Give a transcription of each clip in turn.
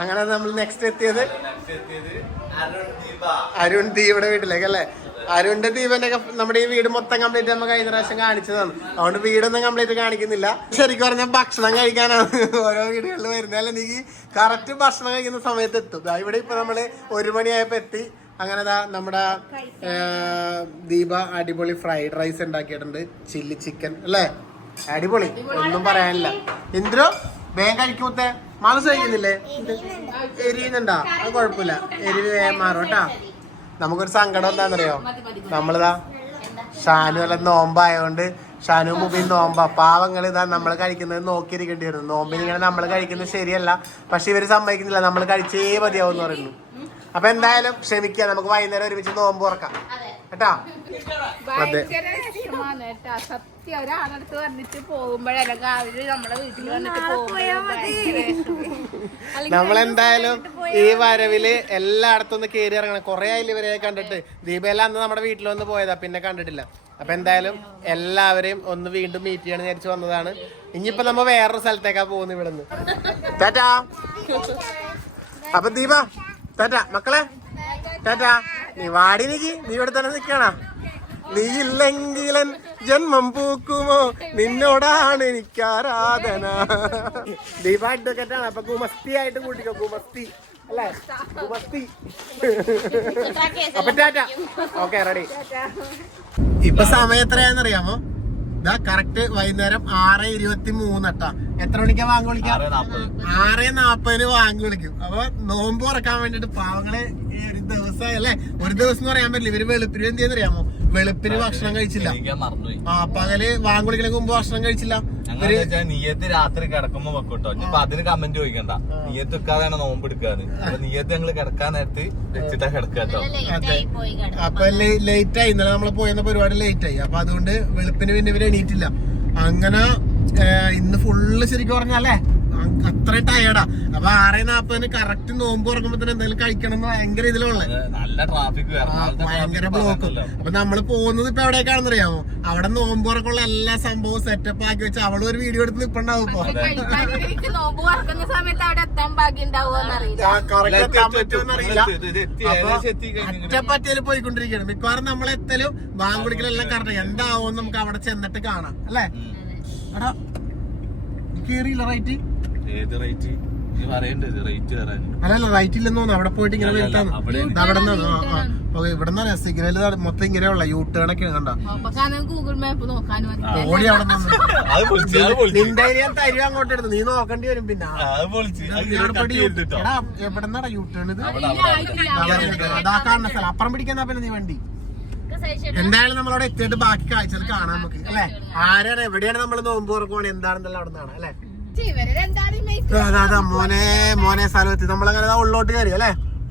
അങ്ങനെ നമ്മൾ നെക്സ്റ്റ് എത്തിയത്? അരുൺ ദീപയുടെ വീട്ടിലേക്ക് അല്ലേ? അരുണിന്റെ ദീപന്റെ നമ്മുടെ ഈ വീട് മൊത്തം കംപ്ലീറ്റ് നമ്മൾ കഴിഞ്ഞ പ്രാവശ്യം കാണിച്ചതാണ്. അതുകൊണ്ട് വീടൊന്നും കംപ്ലീറ്റ് കാണിക്കുന്നില്ല. ശരിക്കും പറഞ്ഞാൽ ഭക്ഷണം കഴിക്കാനാണ് ഓരോ വീടുകളിൽ വരുന്നത്. അല്ല നീ കറക്റ്റ് ഭക്ഷണം കഴിക്കുന്ന സമയത്ത് എത്തും. ദാ ഇവിടെ ഇപ്പൊ നമ്മൾ ഒരു മണിയായപ്പോ എത്തി. അങ്ങനെ ദാ നമ്മുടെ ദീപ അടിപൊളി ഫ്രൈഡ് റൈസ് ഉണ്ടാക്കിയിട്ടുണ്ട്. ചില്ലി ചിക്കൻ അല്ലേ? അടിപൊളി. ഒന്നും പറയാനില്ല. ഇന്ദ്രോ? വേഗം കഴിക്കൂത്തെ മാംസം കഴിക്കുന്നില്ലേ? എരിയുന്നുണ്ടാ? അത് കുഴപ്പമില്ല. എരിവ് വേഗം മാറും കേട്ടാ. നമുക്കൊരു സങ്കടം എന്താണെന്നറിയോ? നമ്മളിതാ ഷാനു അല്ല നോമ്പായോണ്ട് ഷാനു മുബിൻ നോമ്പ. പാവങ്ങൾ ഇതാ നമ്മൾ കഴിക്കുന്നത് നോക്കിയിരിക്കേണ്ടി വരുന്നു. നോമ്പിന് ഇങ്ങനെ നമ്മൾ കഴിക്കുന്നത് ശരിയല്ല. പക്ഷെ ഇവർ സമ്മതിക്കുന്നില്ല. നമ്മൾ കഴിച്ചേ മതിയാവും എന്ന് പറയുന്നു. അപ്പൊ എന്തായാലും ക്ഷമിക്കുക. നമുക്ക് വൈകുന്നേരം ഒരുമിച്ച് നോമ്പ് തുറക്കാം. കേട്ടാ? അതെ. സത്യം ഒരാളടുത്ത് വന്നിട്ട് പോകുമ്പോഴല്ല അവർ നമ്മളെ വീട്ടിൽ വന്നിട്ട് നമ്മളെന്തായാലും ഈ വരവിൽ എല്ലായിടത്തും ഒന്ന് കയറി ഇറങ്ങണം. കുറെ ആയില്ല ഇവരെ കണ്ടിട്ട്. ദീപയെല്ലാം അന്ന് നമ്മുടെ വീട്ടിൽ വന്ന് പോയതാ പിന്നെ കണ്ടിട്ടില്ല. അപ്പൊ എന്തായാലും എല്ലാവരെയും ഒന്ന് വീണ്ടും മീറ്റ് ചെയ്യണം വിചാരിച്ചു വന്നതാണ്. ഇനിയിപ്പോ നമ്മ വേറൊരു സ്ഥലത്തേക്കാ പോകുന്നത് ഇവിടെ നിന്ന് ടാറ്റാ. അപ്പൊ ദീപ ടാറ്റാ മക്കളെ. ടാറ്റാ നീ വാടി നീക്ക്. നീ ഇവിടെ തന്നെ നിൽക്കണ. നീ ഇല്ലെങ്കിലൻ ജന്മം പൂക്കുമോ? നിന്നോടാണ് എനിക്ക് ആരാധന. ദീപാട്ട് അഡ്വക്കറ്റ് അപ്പൊ കുമസ്തി ആയിട്ട് കൂട്ടിക്കോ. കുമസ്തി അല്ലേ? കുമസ്തി അപ്പൊ ടാറ്റ. Okay ready. ഇപ്പൊ സമയം എത്രയാന്നറിയാമോ ഇതാ കറക്റ്റ് വൈകുന്നേരം ആറ് ഇരുപത്തി മൂന്നട്ടാ എത്ര മണിക്കാ വാങ്ങി വിളിക്കാം? ആറ് നാപ്പതിന് വാങ്ങി വിളിക്കും. അപ്പൊ നോമ്പ് തുറക്കാൻ വേണ്ടിട്ട് പാവങ്ങളെ ഒരു ദിവസം അല്ലെ ഒരു ദിവസം എന്ന് പറയാൻ പറ്റില്ല. ഇവർ വെളുപ്പിന് എന്ത് ചെയ്യുന്നറിയാമോ? വെളുപ്പിന് ഭക്ഷണം കഴിച്ചില്ല. ആ പകൽ വാങ്ങി വിളിക്കണ മുമ്പ് ഭക്ഷണം കഴിച്ചില്ല. നീയത്ത് രാത്രി കിടക്കുമ്പോ വെക്കോട്ടോ. ഇപ്പൊ അതിന് കമന്റ് ചോദിക്കണ്ട. നീയത്ത് വെക്കാതെയാണ് നോമ്പ് എടുക്കാന്ന്. അപ്പൊ നീയത്ത് ഞങ്ങൾ കിടക്കാൻ നേരത്ത് വെച്ചിട്ടാ കിടക്കാട്ടോ അതെ. അപ്പൊ ലേറ്റ് ആയി. ഇന്നലെ നമ്മൾ പോയെന്ന പരിപാടി ലേറ്റ് ആയി. അപ്പൊ അതുകൊണ്ട് വെളുപ്പിന് പിന്നെ ഇവർ എണീറ്റില്ല. അങ്ങനെ ഇന്ന് ഫുള്ള് ശരിക്കും പറഞ്ഞാലേ അ- അത്ര ടയർഡാ അപ്പൊ ആറ് നാപ്പതിന് കറക്റ്റ് നോമ്പ് തുറക്കുമ്പോ തന്നെ എന്തെങ്കിലും കഴിക്കണം എന്ന് ഭയങ്കര ഇതിലുള്ള. നല്ല ട്രാഫിക് ഭയങ്കര ബ്ലോക്ക് അപ്പൊ നമ്മൾ പോകുന്നത് ഇപ്പൊ എവിടേക്കാണെന്ന് അറിയാമോ അവിടെ നോമ്പ് തുറക്കുള്ള എല്ലാ സംഭവവും സെറ്റപ്പ് ആക്കി വെച്ച് അവൾ ഒരു വീഡിയോ എടുത്ത് നിപ്പണ്ടാവും അറ്റപ്പറ്റയിൽ പോയിക്കൊണ്ടിരിക്കുകയാണ്. മിക്കവാറും നമ്മൾ എത്തലും വാങ്കുടിക്കലെല്ലാം കറക്റ്റ് എന്താവും നമുക്ക് അവിടെ ചെന്നിട്ട് കാണാം അല്ലേ? എടാ കേറിയില്ല റൈറ്റ് ഏത് റേറ്റ് നീ പറയണ്ടത് റേറ്റ് തരാൻ അല്ലല്ല റൈറ്റ് ഇല്ലെന്ന് തോന്നുന്നു. അവിടെ പോയിട്ട് ഇങ്ങനെ വരുത്താന്ന്. അവിടെ അവിടെ നിന്നാണ് ഇവിടെ നിന്നാണ് സിഗ്നൽ മൊത്തം ഇങ്ങനെയുള്ള യൂ ടേൺ ഒക്കെ കണ്ട. ഗൂഗിൾ മാപ്പ് നോക്കാൻ ഓടി അവിടെ നിന്റെ അങ്ങോട്ട് എടുത്ത്. നീ നോക്കേണ്ടി വരും പിന്നെ. എവിടെന്നാടാ യൂ ടേൺ ഇത്. അതാ കാണുന്ന സ്ഥലം. അപ്പുറം പിടിക്കുന്ന പിന്നെ നീ വണ്ടി? എന്തായാലും നമ്മളവിടെ എത്തിയിട്ട് ബാക്കി കാഴ്ചകൾ കാണാൻ നമുക്ക്. അല്ലെ? ആരാണ് എവിടെയാണ് നമ്മൾ നോമ്പ് തുറക്കുവാണ്? എന്താണെന്നല്ല അവിടെ നിന്നാണ് അല്ലെ? മോനെ മോനെ സ്ഥലത്ത് നമ്മളങ്ങനെ ഉള്ളോട്ട് കയറി അല്ലേ?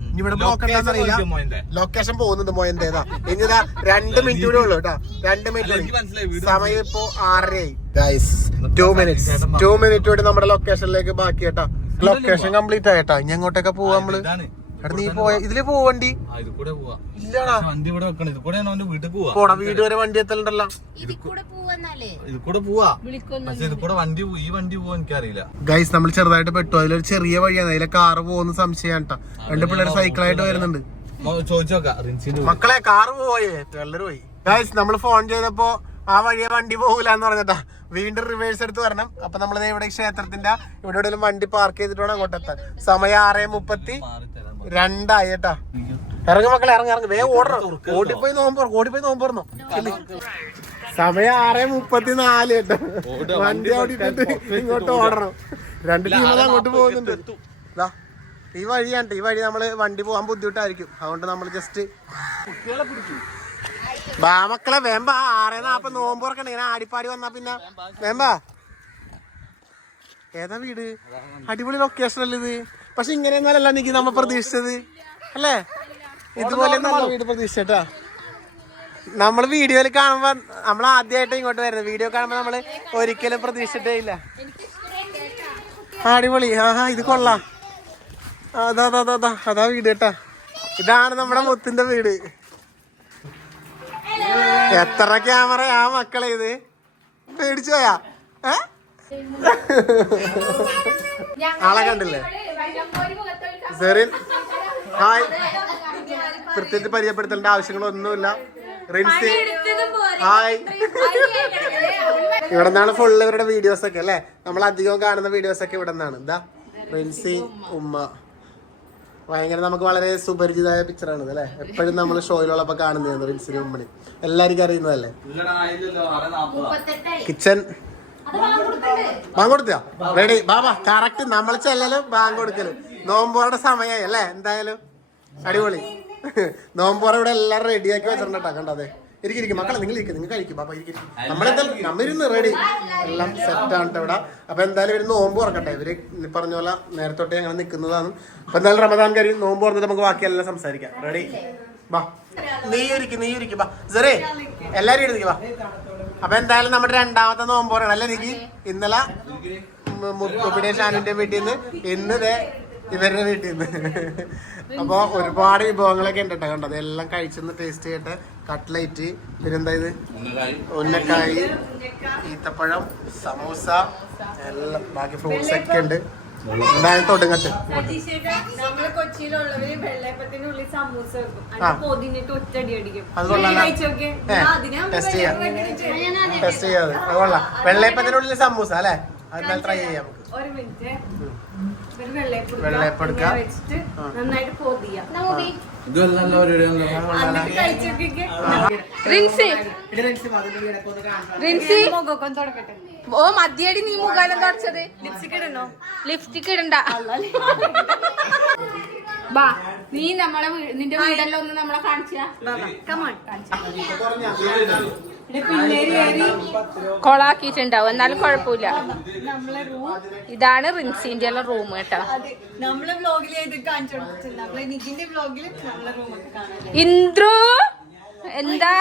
ഇനി ഇവിടെ അറിയില്ല. ലൊക്കേഷൻ പോകുന്നുണ്ട് മോയന്റെ ഇതാ ഇനി ഇതാ രണ്ട് മിനിറ്റ് കൂടെ ഉള്ളു കേട്ടോ. രണ്ട് മിനിറ്റ് സമയം ഇപ്പോ ആറരയായി. ടു മിനിറ്റ്സ് ടു മിനിറ്റ് കൂടി നമ്മുടെ ലൊക്കേഷനിലേക്ക് ബാക്കി കേട്ടോ. ലൊക്കേഷൻ കംപ്ലീറ്റ് ആയിട്ടാ ഇനി എങ്ങോട്ടൊക്കെ പോവാ നമ്മൾ? എടാ നീ പോയ ഇതിൽ പോവണ്ടി ഇല്ലടാ. വണ്ടി ഇവിടെ വെക്കണം ഇത് കൂടെ അവന്റെ വീട്ടിൽ പോവാ. പോടാ വീട് വരെ വണ്ടി എത്തലുണ്ടല്ലോ. ഇത് കൂടെ പോവാ. പക്ഷെ ഇത് കൂടെ വണ്ടി പോ- ഈ വണ്ടി എനിക്കറിയില്ല. ഗൈസ് നമ്മൾ ചെറുതായിട്ട് പെട്ടു. അതിലൊരു ചെറിയ വഴിയാണ്. അതിലെ കാറ് പോകുന്ന സംശയം കേട്ടോ രണ്ട് പിള്ളേർ സൈക്കിളായിട്ട് വരുന്നുണ്ട്. മക്കളെ കാറ് പോയേ. ട്രെല്ലർ പോയി. ഗൈസ് നമ്മൾ ഫോൺ ചെയ്തപ്പോ ആ വഴിയെ വണ്ടി പോകില്ല എന്ന് പറഞ്ഞിട്ടാ വീണ്ടും റിവേഴ്സ് എടുത്ത് വരണം. അപ്പൊ നമ്മൾ ഇവിടെ ക്ഷേത്രത്തിന്റെ ഇവിടെ എവിടെയെങ്കിലും വണ്ടി പാർക്ക് ചെയ്തിട്ട് വേണം അങ്ങോട്ടെത്താൻ. സമയം ആറേ മുപ്പത്തി രണ്ടായി കേട്ടാ ഇറങ്ങ മക്കളെ ഇറങ്ങ ഇറങ്ങ. വേഗം ഓടണം. ഓടിപ്പോയി നോമ്പോ ഓടിപ്പോയി നോമ്പോർന്നോ സമയം ആറേ മുപ്പത്തി നാല് കേട്ടോ വണ്ടി ഓടിട്ടിട്ട് ഇങ്ങോട്ട് ഓടണം. രണ്ട് ടീമുകൾ അങ്ങോട്ട് പോകുന്നുണ്ട്. ദാ, ഈ വഴിയാണ് ഈ വഴി നമ്മൾ വണ്ടി പോകാൻ ബുദ്ധിമുട്ടായിരിക്കും. അതുകൊണ്ട് നമ്മൾ ജസ്റ്റ് ബാ മക്കളെ വേമ്പ. ആറേ നാപ്പ നോമ്പോർക്കണ്ട് ഇങ്ങനെ ആടിപ്പാടി വന്നാ പിന്നെ. വേമ്പ. ഏതാ വീട്? അടിപൊളി ലൊക്കേഷൻ അല്ലേ ഇത്? പക്ഷെ ഇങ്ങനെയൊന്നല്ല എനിക്ക് നമ്മ പ്രതീക്ഷിച്ചത്. അല്ലേ? ഇതുപോലെ നല്ല വീട് പ്രതീക്ഷിച്ചേട്ടാ നമ്മൾ വീഡിയോയിൽ കാണുമ്പോ നമ്മൾ ആദ്യമായിട്ട് ഇങ്ങോട്ട് വരുന്നത്. വീഡിയോ കാണുമ്പോ നമ്മൾ ഒരിക്കലും പ്രതീക്ഷിച്ചിട്ടേ ഇല്ല. അടിപൊളി. ആഹാ ഇത് കൊള്ളാം. അതാ അതാ അതാ, അതാ വീട് കേട്ടാ. ഇതാണ് നമ്മുടെ മുത്തിന്റെ വീട്. എത്ര ക്യാമറയാ ആ മക്കളെ ഇത്? പേടിച്ചോയാ ഏ? ആളെ കണ്ടില്ലേ? സെറിൻ. ഹായ്. കൃത്യത്തിൽ പരിചയപ്പെടുത്തേണ്ട ആവശ്യങ്ങളൊന്നുമില്ല. റിൻസി. ഹായ്. ഇവിടെ നിന്നാണ് ഫുള്ള് ഇവരുടെ വീഡിയോസ് ഒക്കെ അല്ലേ? നമ്മൾ അധികം കാണുന്ന വീഡിയോസ് ഒക്കെ ഇവിടെ നിന്നാണ്. എന്താ? റിൻസി ഉമ്മ. ഭയങ്കര നമുക്ക് വളരെ സുപരിചിതമായ പിക്ചറാണ് അല്ലേ? എപ്പോഴും നമ്മൾ ഷോയിലുള്ളപ്പോ കാണുന്നതാണ് റിൻസിനും ഉമ്മണി എല്ലാവർക്കും അറിയുന്നതല്ലേ? കിച്ചൺ ബാങ്ക് കൊടുത്തോ റെഡി ബാബാ കറക്റ്റ് നമ്മൾ ചെല്ലലും ബാങ്ക് കൊടുക്കലും. നോമ്പോറുടെ സമയമായി അല്ലേ? എന്തായാലും? അടിപൊളി. നോമ്പോറ ഇവിടെ എല്ലാം റെഡിയാക്കി വെച്ചിട്ടുണ്ട് കണ്ടതെ ഇരിക്കും മക്കളെ നിങ്ങൾ ഇരിക്കും. നിങ്ങൾ കഴിക്കും. ബാബാ ഇരിക്കും നമ്മളെന്തായാലും നമ്മിരുന്ന് റെഡി എല്ലാം സെറ്റ് ആണ് ഇവിടെ. അപ്പൊ എന്തായാലും ഇവർ നോമ്പ് ഉറക്കട്ടെ ഇവർ പറഞ്ഞ പോലെ നേരത്തോട്ടെ അങ്ങനെ നിൽക്കുന്നതാണ് അപ്പൊ എന്തായാലും റമദാൻ കാര്യം നോമ്പ് ഉറന്നിട്ട് നമുക്ക് ബാക്കിയെല്ലാം സംസാരിക്കാം. റെഡി ബാ. നീ ഇരിക്കും നീ ഇരിക്കും. ബാ. സെറേ എല്ലാരും ഇരിക്കും ബാ. അപ്പൊ എന്തായാലും നമ്മുടെ രണ്ടാമത്തെ നോമ്പോറാണ് അല്ലേ നിഖി ഇന്നലെ മുപ്പിടെ ഷാനുവിന്റെ വീട്ടിൽ നിന്ന് ഇന്ന് ഇവരുടെ വീട്ടിൽ നിന്ന്. അപ്പൊ ഒരുപാട് വിഭവങ്ങളൊക്കെ ഉണ്ട് കേട്ടോ കണ്ടത് എല്ലാം കഴിച്ചെന്ന് ടേസ്റ്റ് ചെയ്യട്ടെ. കട്ട്ലൈറ്റ് പിന്നെന്താ ഇത്? ഉന്നക്കായി. ഈത്തപ്പഴം സമൂസ എല്ലാം. ബാക്കി ഫ്രൂട്ട്സ് ഒക്കെ ഉണ്ട്. എന്തായാലും തൊടുങ്ങട്ട്. ടെസ്റ്റ് ചെയ്യാം. ടെസ്റ്റ് ചെയ്യാതെ. അത് കൊള്ളാം. വെള്ളയപ്പത്തിനുള്ളിൽ സമൂസ അല്ലേ? അതിനാൽ ട്രൈ ചെയ്യാം നമുക്ക്. ഒരു മിനിറ്റ് ഒരു വെള്ളയപ്പം റിൻസി. റിൻസി ഒന്ന് തുടക്കട്ടെ. ഓ മദ്യടി നീ മുഖാലം കറച്ചത് ലിപ്സ്റ്റിക് ഇടണോ? ലിപ്സ്റ്റിക് ഇടണ്ട. ബാ നീ നമ്മളെ നിന്റെ വീടെല്ലാം ഒന്ന് നമ്മളെ കാണിച്ചാ കമാൺ കൊളാക്കിയിട്ടുണ്ടാവും. എന്നാലും കുഴപ്പമില്ല. റൂം ഇതാണ് റിൻസിന്റെ എല്ലാം റൂം കേട്ടോ. ഇന്ദ്രു എന്താ?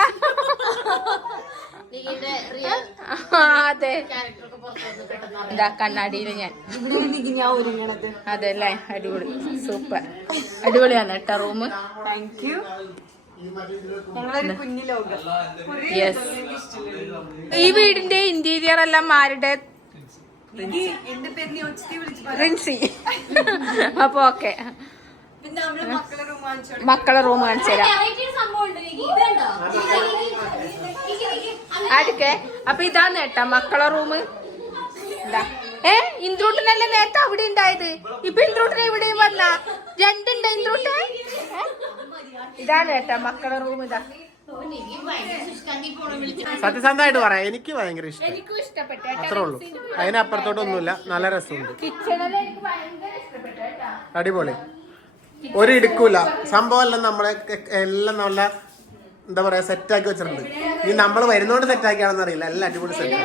അതെ. എന്താ കണ്ണാടിയിൽ ഞാൻ. അതെല്ലേ? അടിപൊളി. സൂപ്പർ. അടിപൊളിയാണ് കേട്ടോ റൂം താങ്ക് യു ഞങ്ങളൊരു കുഞ്ഞു ലോകം. കുറേ യെസ് ഈ വീടിന്റെ ഇന്റീരിയർ എല്ലാം ആരുടെ? റിൻസി. അപ്പൊ ഓക്കെ. മക്കളെ റൂം കാണിച്ചു തരാം. ആരൊക്കെ? അപ്പൊ ഇതാന്ന് കേട്ടാ മക്കളെ റൂം ഏ ഇന്ദ്രൂട്ടനല്ലേ നേരത്തെ അവിടെ ഉണ്ടായത്? ഇപ്പൊ ഇന്ദ്രൂട്ടനെ ഇവിടെയും വന്ന? രണ്ടുണ്ട് ഇന്ദ്രൂട്ടൻ? ഇതാണ് കേട്ടാ മക്കളെ റൂം ഇതാ. സത്യസന്ധമായിട്ട് പറയാം എനിക്ക് ഭയങ്കര ഇഷ്ടം. എനിക്കും ഇഷ്ടപ്പെട്ടു അത്രേ ഉള്ളൂ. അതിനപ്പുറത്തോട്ടൊന്നുമില്ല നല്ല രസമുണ്ട്. അടിപൊളി. ഒരു ഇടുക്കൂല സംഭവം എല്ലാം നമ്മളെ എല്ലാം നല്ല എന്താ പറയാ സെറ്റ് ആക്കി വെച്ചിട്ടുണ്ട്. ഇനി നമ്മൾ വരുന്നോണ്ട് സെറ്റ് ആക്കിയാണെന്ന് അറിയില്ല. എല്ലാം അടിപൊളി സെറ്റ്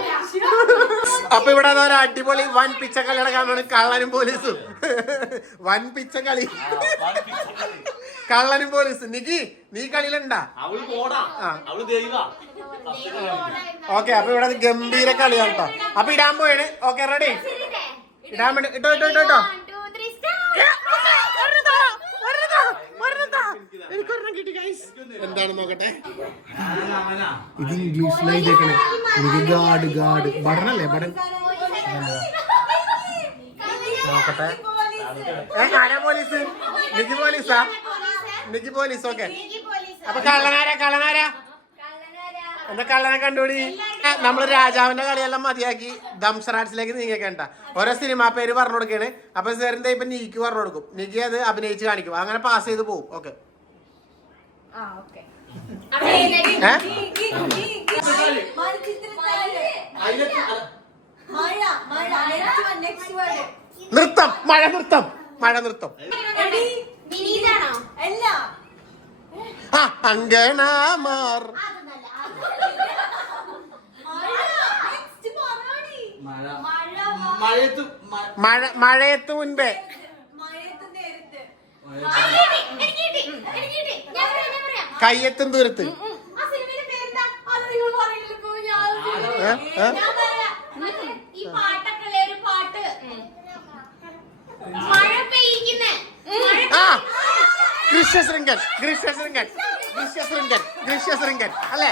അപ്പൊ ഇവിടെ ഒരു അടിപൊളി വൻ പിച്ചക്കളി നടക്കാനാണ് കള്ളനും പോലീസും. വൻ പിച്ചക്കളി. കള്ളനും പോലീസും. നിക്കി നീ കളിയിലുണ്ടാ? അവൾ പോടാ അവൾ ദൈവ. ഓക്കെ അപ്പൊ ഇവിടെ ഗംഭീര കളിയാണ് കേട്ടോ അപ്പൊ ഇടാൻ പോയാണ് ഓക്കെ റെഡി ഇടാൻ വേണ്ടി ഇട്ടോ ഇട്ടോ ഇട്ടോ ഇട്ടോ. എന്താണ് നോക്കട്ടെ? ഇത് ഇംഗ്ലീഷിലായി എനിക്ക് ഗാഡ് ഗാഡ് ബടനല്ലേ ബടൻ നോക്കട്ടെ. ആരാ പോലീസ്? നിക്ക് പോലീസാ? നിക്ക് പോലീസ് ഓക്കെ. അപ്പൊ കള്ളനാരാ കള്ളനാരാ? എന്താ കള്ളനെ കണ്ടുപിടി? നമ്മൾ രാജാവിന്റെ കളിയെല്ലാം മതിയാക്കി ദംസറാട്സിലേക്ക് നീങ്ങിക്കണ്ട ഓരോ സിനിമ പേര് പറഞ്ഞു കൊടുക്കാണ് അപ്പൊ സാറിന്റെ ഇപ്പൊ നീക്ക് പറഞ്ഞു കൊടുക്കും. നീക്ക് അത് അഭിനയിച്ച് കാണിക്കും. അങ്ങനെ പാസ് ചെയ്ത് പോകും ഓക്കെ ആ ഓക്കെ മഴ മഴ നെക്സ്റ്റ് വേർഡ് നൃത്തം മഴ നൃത്തം മഴ നൃത്തം. അല്ല. ആ അങ്കണമാർ. മഴ മഴയത്ത് മുൻപേ. മഴയത്ത് നേരത്ത്. കയ്യെത്തും ദൂരത്ത്. ആ ഗൃഷ്യശൃംഗൻ ഗൃഷ്യശൃംഗൻ ഗൃഷ്യശൃംഗൻ ഗൃഷ്യശൃംഗൻ അല്ലേ?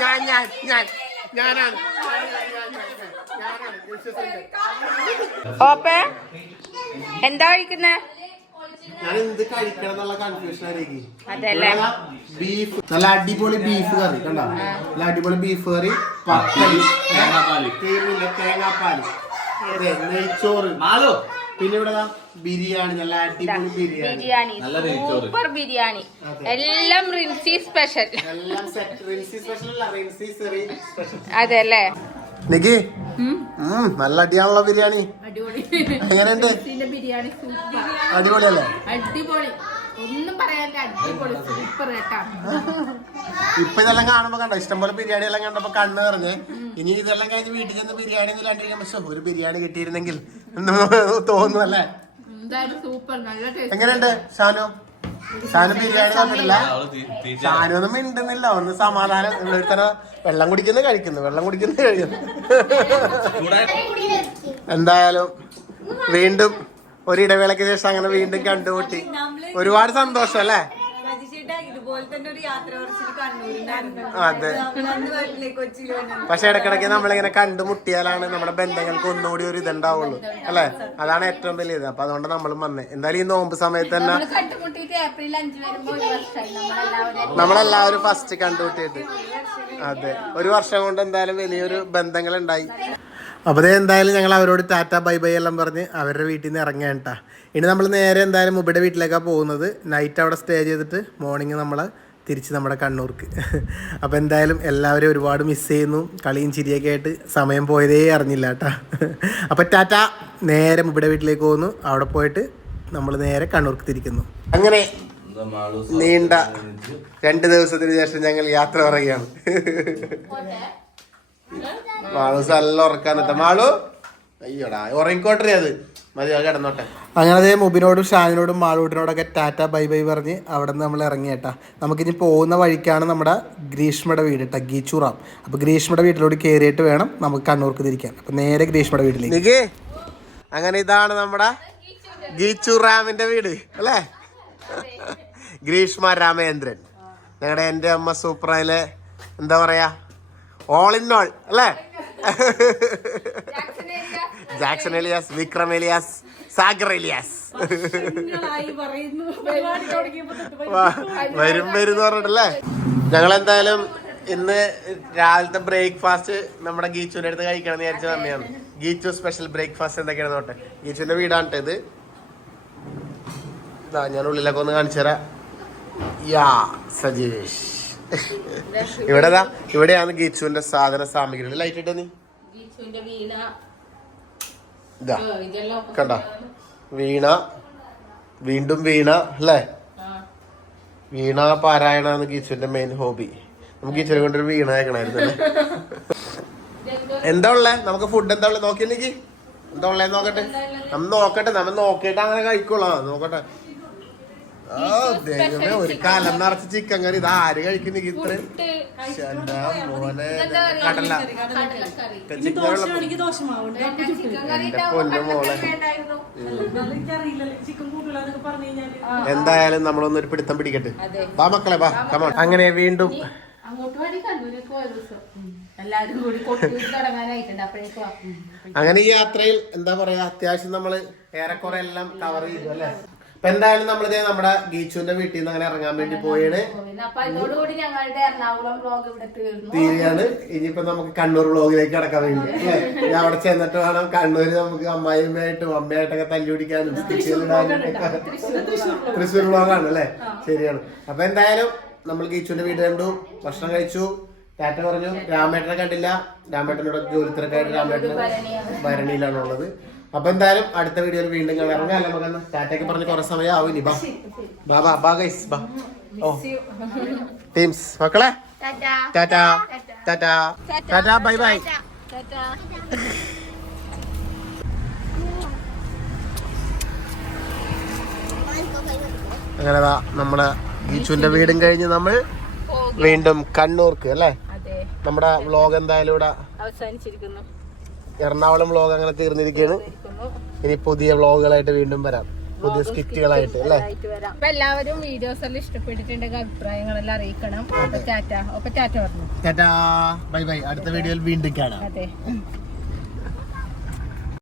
ഞാൻ ഞാൻ ഞാൻ ഞാനാണ്. ഓപ്പേ എന്താ കഴിക്കുന്നേ? ഞാൻ എന്ത് കഴിക്കണം എന്നുള്ള കൺഫ്യൂഷൻ ആയിരിക്കും. അതല്ലേ? ബീഫ് നല്ല അടിപൊളി ബീഫ് കറി കണ്ടോ? നല്ല അടിപൊളി ബീഫ് കറി പത്തരി തേങ്ങാപ്പാൽ. അതെ നെയ്ച്ചോറ്. മാലോ പിന്നെ ഇവിടെ ബിരിയാണി നല്ല അടിപൊളി ബിരിയാണി. സൂപ്പർ ബിരിയാണി. എല്ലാം റിൻസി സ്പെഷ്യൽ എല്ലാം സെറ്റ് റിൻസി സ്പെഷ്യൽ അല്ല റിൻസി സ്പെഷ്യൽ അതെ അല്ലേ നിക്കി? നല്ല അടിയാണല്ലോ ബിരിയാണി. അടിപൊളി. എങ്ങനെയുണ്ട്? ബിരിയാണി സൂപ്പർ അടിപൊളിയല്ലേ? അടിപൊളി. ഒന്നും പറയാനില്ല അടിപൊളി. സൂപ്പർ കേട്ടാ ഇപ്പൊ ഇതെല്ലാം കാണുമ്പോ കണ്ടോ ഇഷ്ടംപോലെ ബിരിയാണി എല്ലാം കണ്ടപ്പോ കണ്ണ് നിറഞ്ഞേ. ഇനി ഇതെല്ലാം കഴിഞ്ഞ് വീട്ടിൽ ചെന്ന് ബിരിയാണി ഒന്നും ഇല്ലാണ്ടിരിക്കുമ്പോ ശ്ശോ, ഒരു ബിരിയാണി കിട്ടിയിരുന്നെങ്കിൽ എന്ന് തോന്നുന്നു അല്ലേ എന്തായാലും സൂപ്പർ നല്ല ടേസ്റ്റ് എങ്ങനെയുണ്ട് ഷാനു? ഷാനു ബിരിയാണി തന്നിട്ടില്ല ഷാനു ഒന്നും മിണ്ടുന്നില്ല. ഒന്ന് സമാധാനം ഇവിടെ വെള്ളം കുടിക്കുന്നു കഴിക്കുന്നു. വെള്ളം കുടിക്കുന്നു കഴിക്കുന്നു. എന്തായാലും വീണ്ടും ഒരു ഇടവേളയ്ക്ക് ശേഷം അങ്ങനെ വീണ്ടും കണ്ടുമുട്ടി. ഒരുപാട് സന്തോഷം അല്ലേ? അതെ. പക്ഷെ ഇടക്കിടക്ക് നമ്മളിങ്ങനെ കണ്ടുമുട്ടിയാലാണ് നമ്മുടെ ബന്ധങ്ങൾക്ക് ഒന്നുകൂടി ഒരു ഇതുണ്ടാവുള്ളൂ അല്ലെ? അതാണ് ഏറ്റവും വലിയ ഇത് അപ്പൊ അതുകൊണ്ട് നമ്മളും വന്നേ. എന്തായാലും ഈ നോമ്പ് സമയത്ത് തന്നെ നമ്മളെല്ലാവരും. ഫസ്റ്റ് കണ്ടുമുട്ടിയിട്ട്. അതെ. ഒരു വർഷം കൊണ്ട് എന്തായാലും വലിയൊരു ബന്ധങ്ങൾ ഉണ്ടായി അപ്പോൾ എന്തായാലും ഞങ്ങൾ അവരോട് ടാറ്റ ബൈ ബൈ എല്ലാം പറഞ്ഞ് അവരുടെ വീട്ടിൽ നിന്ന് ഇറങ്ങുക കേട്ടാ ഇനി നമ്മൾ നേരെ എന്തായാലും മുബിയുടെ വീട്ടിലേക്കാണ് പോകുന്നത്. നൈറ്റ് അവിടെ സ്റ്റേ ചെയ്തിട്ട് മോർണിംഗ് നമ്മൾ തിരിച്ച് നമ്മുടെ കണ്ണൂർക്ക്. അപ്പോൾ എന്തായാലും എല്ലാവരും ഒരുപാട് മിസ് ചെയ്യുന്നു. കളിയും ചിരിയൊക്കെ ആയിട്ട് സമയം പോയതേ അറിഞ്ഞില്ല കേട്ടാ അപ്പോൾ ടാറ്റ നേരെ മുബിയുടെ വീട്ടിലേക്ക് പോകുന്നു. അവിടെ പോയിട്ട് നമ്മൾ നേരെ കണ്ണൂർക്ക് തിരിക്കുന്നു. അങ്ങനെ നീണ്ട രണ്ട് ദിവസത്തിന് ശേഷം ഞങ്ങൾ യാത്ര പറയുകയാണ്. മാളു നല്ല ഉറക്കാന്നിട്ട മാളു? അയ്യോടാ ഉറങ്ങിക്കോട്ടെ അത്. മതി അത് കിടന്നോട്ടെ. അങ്ങനെ അതേ മുബിനോടും ഷാനിനോടും മാളൂട്ടിനോടൊക്കെ ടാറ്റ ബൈ ബൈ പറഞ്ഞ് അവിടെ നിന്ന് നമ്മൾ ഇറങ്ങിയേട്ടാ നമുക്കിനി പോകുന്ന വഴിക്കാണ് നമ്മുടെ ഗ്രീഷ്മയുടെ വീട് കേട്ടോ ഗീച്ചുറാം. അപ്പോൾ ഗ്രീഷ്മയുടെ വീട്ടിലോട്ട് കയറിയിട്ട് വേണം നമുക്ക് കണ്ണൂർക്ക് തിരിക്കാൻ. അപ്പം നേരെ ഗ്രീഷ്മയുടെ വീട്ടിലേക്ക്. അങ്ങനെ ഇതാണ് നമ്മുടെ ഗീച്ചുറാമിന്റെ വീട് അല്ലേ? ഗ്രീഷ്മ രാമേന്ദ്രൻ. ഞങ്ങളുടെ എന്റെ അമ്മ സൂപ്രയിലെ എന്താ പറയാ? ഓൾ ഇൻ ഓൾ അല്ലേ? Jackson alias Vikram alias Sagar alias വരും വരും എന്ന് പറഞ്ഞിട്ടല്ലേ? ഞങ്ങൾ എന്തായാലും ഇന്ന് രാവിലത്തെ ബ്രേക്ക്ഫാസ്റ്റ് നമ്മുടെ ഗീച്ചുവിന്റെ അടുത്ത് കഴിക്കണം എന്ന് വിചാരിച്ചു തന്നെയാണ് ഗീച്ചു സ്പെഷ്യൽ ബ്രേക്ക്ഫാസ്റ്റ് എന്തൊക്കെയാണ് നോട്ടെ. ഗീച്ചുവിന്റെ വീടാണ് ഇത്. ഇതാ ഞാൻ ഉള്ളിലൊക്കെ ഒന്ന് കാണിച്ചു തരാം യാ സജീഷ്. ഇവിടെ ഇവിടെയാണ് ഗീച്ചുവിന്റെ സാധന സാമഗ്രികൾ ലൈറ്റ് ഇട്ട നീ? ഇതാ കണ്ട? വീണ വീണ്ടും വീണ അല്ലേ? വീണ പാരായണാണ് ഗീച്ചുവിന്റെ മെയിൻ ഹോബി നമുക്ക് ഗീച്ചുവിനെ കൊണ്ടൊരു വീണ കേൾക്കണായിരുന്നു അല്ലേ? എന്താ ഉള്ളേ? നമുക്ക് ഫുഡ് എന്താ ഉള്ളത് നോക്കിയില്ലെങ്കിൽ എന്താ ഉള്ളേ നോക്കട്ടെ. നമ്മ നോക്കട്ടെ നമ്മ നോക്കിയിട്ട് അങ്ങനെ കഴിക്കോളാം നോക്കട്ടെ. ദൈവമേ ഒരു കാലം നിറച്ച് ചിക്കൻ കറി. ഇത് ആര് കഴിക്കുന്നു ഇത്ര മോനെ കറി? കടല എന്റെ പൊന്നു മോളെ. എനിക്കറിയില്ല ചിക്കൻ കൂട്ടില്ല പറഞ്ഞു കഴിഞ്ഞാൽ. എന്തായാലും നമ്മളൊന്ന് ഒരു പിടുത്തം പിടിക്കട്ടെ. വാ മക്കളെ വാ കമോൺ അങ്ങനെ വീണ്ടും. അങ്ങനെ ഈ യാത്രയിൽ എന്താ പറയാ അത്യാവശ്യം നമ്മൾ ഏറെക്കുറെ എല്ലാം കവർ ചെയ്തു അല്ലേ? അപ്പൊ എന്തായാലും നമ്മളിത് നമ്മുടെ ഗീച്ചുവിന്റെ വീട്ടിൽ നിന്ന് അങ്ങനെ ഇറങ്ങാൻ വേണ്ടി പോയാണ്. ഇതോടുകൂടി ഞങ്ങളുടെ എറണാകുളം ബ്ലോഗ് ഇവിടെ തീർന്നു. തീരെയാണ് ഇനിയിപ്പോ നമുക്ക് കണ്ണൂർ വ്ളോഗിലേക്ക് കടക്കാൻ വേണ്ടി. അല്ലേ? ഞാൻ അവിടെ ചെന്നിട്ട് വേണം കണ്ണൂര് നമുക്ക് അമ്മായിയുമായിട്ടും അമ്മയായിട്ടൊക്കെ തല്ലുപിടിക്കാനും തൃശ്ശൂർ വ്ളോഗാണ് അല്ലേ? ശരിയാണ്. അപ്പൊ എന്തായാലും നമ്മൾ ഗീച്ചുവിന്റെ വീട് കണ്ടു. ഭക്ഷണം കഴിച്ചു. ടാറ്റ പറഞ്ഞു. രാമേട്ടനെ കണ്ടില്ല. രാമേട്ടനോട് ജോലി തിരക്കായിട്ട് രാമേട്ടന് ഭരണിയിലാണുള്ളത്. അപ്പൊ എന്തായാലും അടുത്ത വീഡിയോയിൽ വീണ്ടും കാണാം. ഇറങ്ങാം നമുക്ക് ടാറ്റയ്ക്ക് പറഞ്ഞ് കുറെ സമയം ആവും ഇനി. ബാ. ബാ ബാ ബാ ഗൈസ് ബാ. ഓ. ടീംസ് മക്കളെ? Ta-ta. Ta-ta. Ta-ta. Bye bye. അങ്ങനെ നമ്മളെ ഗീച്ചുവിന്റെ വീടും കഴിഞ്ഞ് നമ്മൾ വീണ്ടും കണ്ണൂർക്ക് അല്ലേ? നമ്മുടെ വ്ലോഗ് എന്തായാലും ഇവിടെ അവസാനിച്ചിരിക്കുന്നു. എറണാകുളം വ്ളോഗ് അങ്ങനെ തീർന്നിരിക്കുകയാണ്. ഇനി പുതിയ വ്ളോഗുകളായിട്ട് വീണ്ടും വരാം. പുതിയ സ്കിറ്റുകളായിട്ട് അല്ലേ? അപ്പൊ എല്ലാവരും വീഡിയോസ് എല്ലാം ഇഷ്ടപ്പെട്ടിട്ടുണ്ടെങ്കിൽ അഭിപ്രായങ്ങളെല്ലാം അറിയിക്കണം. ടാറ്റ. Bye bye. അടുത്ത വീഡിയോയിൽ വീണ്ടും കാണാം.